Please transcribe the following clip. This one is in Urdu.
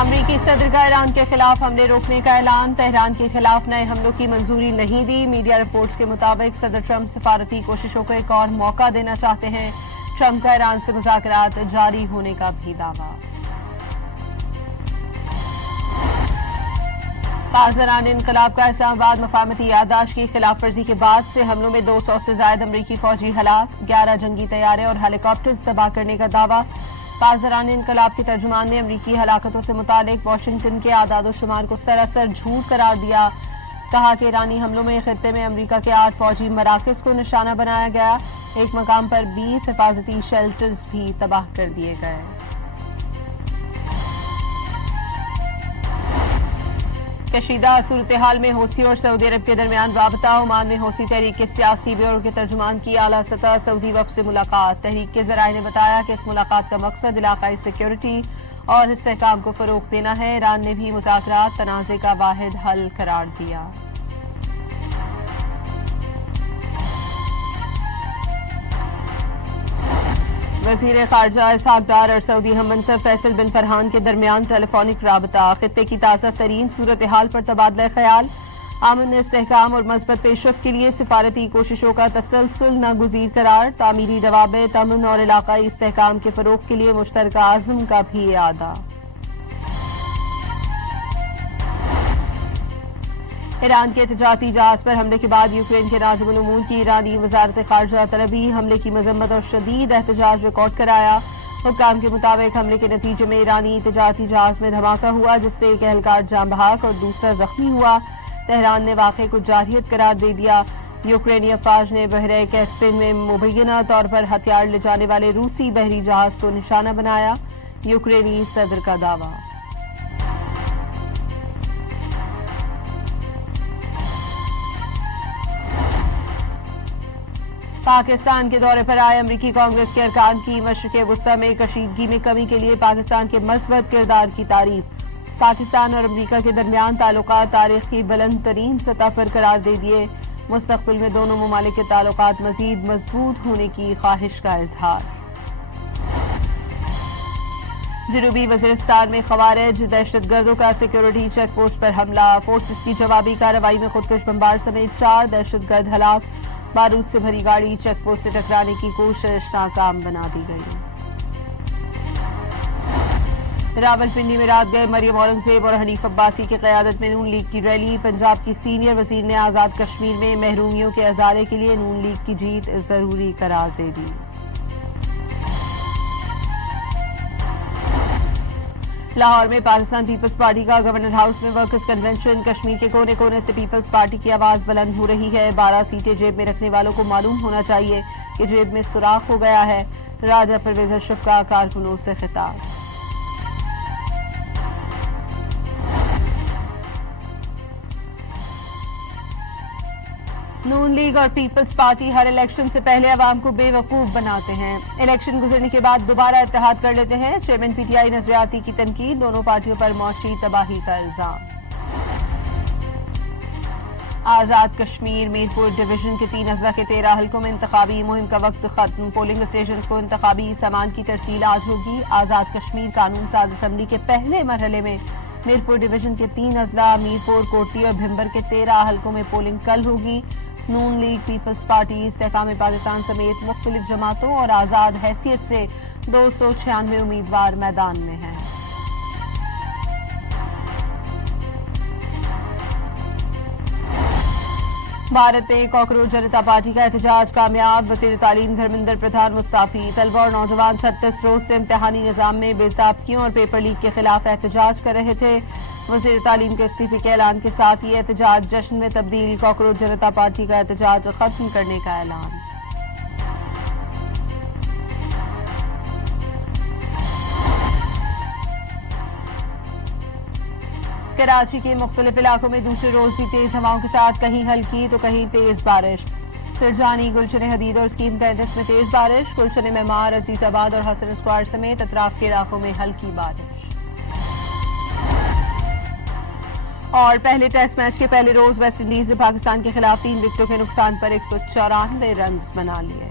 امریکی صدر کا ایران کے خلاف حملے روکنے کا اعلان، تہران کے خلاف نئے حملوں کی منظوری نہیں دی۔ میڈیا رپورٹس کے مطابق صدر ٹرمپ سفارتی کوششوں کو ایک اور موقع دینا چاہتے ہیں۔ ٹرمپ کا ایران سے مذاکرات جاری ہونے کا بھی دعویٰ۔ تازیان انقلاب کا اسلام آباد مفاہمتی یادداشت کی خلاف ورزی کے بعد سے حملوں میں 200 سے زائد امریکی فوجی ہلاک، 11 جنگی طیارے اور ہیلی کاپٹرز تباہ کرنے کا دعویٰ۔ تازیان انقلاب کے ترجمان نے امریکی ہلاکتوں سے متعلق واشنگٹن کے اعداد و شمار کو سراسر جھوٹ قرار دیا۔ کہا کہ ایرانی حملوں میں خطے میں امریکہ کے 8 فوجی مراکز کو نشانہ بنایا گیا، ایک مقام پر 20 حفاظتی شیلٹرز بھی تباہ کر دیے گئے۔ کشیدہ صورتحال میں حوثی اور سعودی عرب کے درمیان رابطہ، عمان میں حوثی تحریک کے سیاسی بیورو کے ترجمان کی اعلیٰ سطح سعودی وفد سے ملاقات۔ تحریک کے ذرائع نے بتایا کہ اس ملاقات کا مقصد علاقائی سیکیورٹی اور استحکام کو فروغ دینا ہے۔ ایران نے بھی مذاکرات تنازع کا واحد حل قرار دیا۔ وزیر خارجہ اسحاق ڈار اور سعودی ہم منصب فیصل بن فرحان کے درمیان ٹیلی فونک رابطہ، خطے کی تازہ ترین صورتحال پر تبادلہ خیال، امن، استحکام اور مثبت پیش رفت کے لیے سفارتی کوششوں کا تسلسل ناگزیر قرار، تعمیری روابط، امن اور علاقائی استحکام کے فروغ کے لیے مشترکہ عزم کا بھی اعادہ۔ ایران کے تجارتی جہاز پر حملے کے بعد یوکرین کے ناظم الامور کی ایرانی وزارت خارجہ طلبی، حملے کی مذمت اور شدید احتجاج ریکارڈ کرایا۔ حکام کے مطابق حملے کے نتیجے میں ایرانی تجارتی جہاز میں دھماکہ ہوا، جس سے ایک اہلکار جاں بحق اور دوسرا زخمی ہوا۔ تہران نے واقعے کو جارحیت قرار دے دیا۔ یوکرینی افواج نے بحیرہ کیسپین میں مبینہ طور پر ہتھیار لے جانے والے روسی بحری جہاز کو نشانہ بنایا، یوکرینی صدر کا دعویٰ۔ پاکستان کے دورے پر آئے امریکی کانگریس کے ارکان کی مشرق وسطی میں کشیدگی میں کمی کے لیے پاکستان کے مثبت کردار کی تعریف۔ پاکستان اور امریکہ کے درمیان تعلقات تاریخ کی بلند ترین سطح پر قرار دے دیے، مستقبل میں دونوں ممالک کے تعلقات مزید مضبوط ہونے کی خواہش کا اظہار۔ جنوبی وزیرستان میں خوارج دہشت گردوں کا سیکیورٹی چیک پوسٹ پر حملہ، فورسز کی جوابی کارروائی میں خودکش بمبار سمیت 4 دہشت گرد ہلاک، بارود سے بھری گاڑی چیک پوسٹ سے ٹکرانے کی کوشش ناکام بنا دی گئی۔ راولپنڈی میں رات گئے مریم اورنگزیب اور حنیف عباسی کی قیادت میں نون لیگ کی ریلی، پنجاب کی سینئر وزیر نے آزاد کشمیر میں محرومیوں کے ازالے کے لیے نون لیگ کی جیت ضروری قرار دے دی۔ لاہور میں پاکستان پیپلز پارٹی کا گورنر ہاؤس میں ورکرز کنونشن، کشمیر کے کونے کونے سے پیپلز پارٹی کی آواز بلند ہو رہی ہے۔ 12 سیٹیں جیب میں رکھنے والوں کو معلوم ہونا چاہیے کہ جیب میں سوراخ ہو گیا ہے، راجہ پرویز اشرف کا کارکنوں سے خطاب۔ نون لیگ اور پیپلز پارٹی ہر الیکشن سے پہلے عوام کو بے وقوف بناتے ہیں، الیکشن گزرنے کے بعد دوبارہ اتحاد کر لیتے ہیں۔ چیئرمین پی ٹی آئی نظریاتی کی تنقید، دونوں پارٹیوں پر معاشی تباہی کا الزام۔ آزاد کشمیر میرپور ڈویژن کے 3 اضلاع کے 13 حلقوں میں انتخابی مہم کا وقت ختم، پولنگ اسٹیشنز کو انتخابی سامان کی ترسیل آج ہوگی۔ آزاد کشمیر قانون ساز اسمبلی کے پہلے مرحلے میں میرپور ڈویژن کے 3 اضلاع میرپور، کوٹی اور بھمبر کے 13 حلقوں میں پولنگ کل ہوگی۔ نون لیگ، پیپلز پارٹی، استحکام پاکستان سمیت مختلف جماعتوں اور آزاد حیثیت سے 296 امیدوار میدان میں ہیں۔ بھارت میں کاکروچ جنتا پارٹی کا احتجاج کامیاب، وزیر تعلیم دھرمیندر پردھان مستعفی، طلبہ اور نوجوان 36 روز سے امتحانی نظام میں بے ضابطگیوں اور پیپر لیک کے خلاف احتجاج کر رہے تھے۔ وزیر تعلیم کے استعفے کے اعلان کے ساتھ یہ احتجاج جشن میں تبدیل، کاکروچ جنتا پارٹی کا احتجاج ختم کرنے کا اعلان۔ کراچی کے مختلف علاقوں میں دوسرے روز بھی تیز ہواؤں کے ساتھ کہیں ہلکی تو کہیں تیز بارش۔ سرجانی، گلشن حدید اور اسکیم 35 میں تیز بارش، گلشن معمار، عزیز آباد اور حسن اسکوائر سمیت اطراف کے علاقوں میں ہلکی بارش۔ اور پہلے ٹیسٹ میچ کے پہلے روز ویسٹ انڈیز نے پاکستان کے خلاف 3 وکٹوں کے نقصان پر 194 رنز بنا لیے۔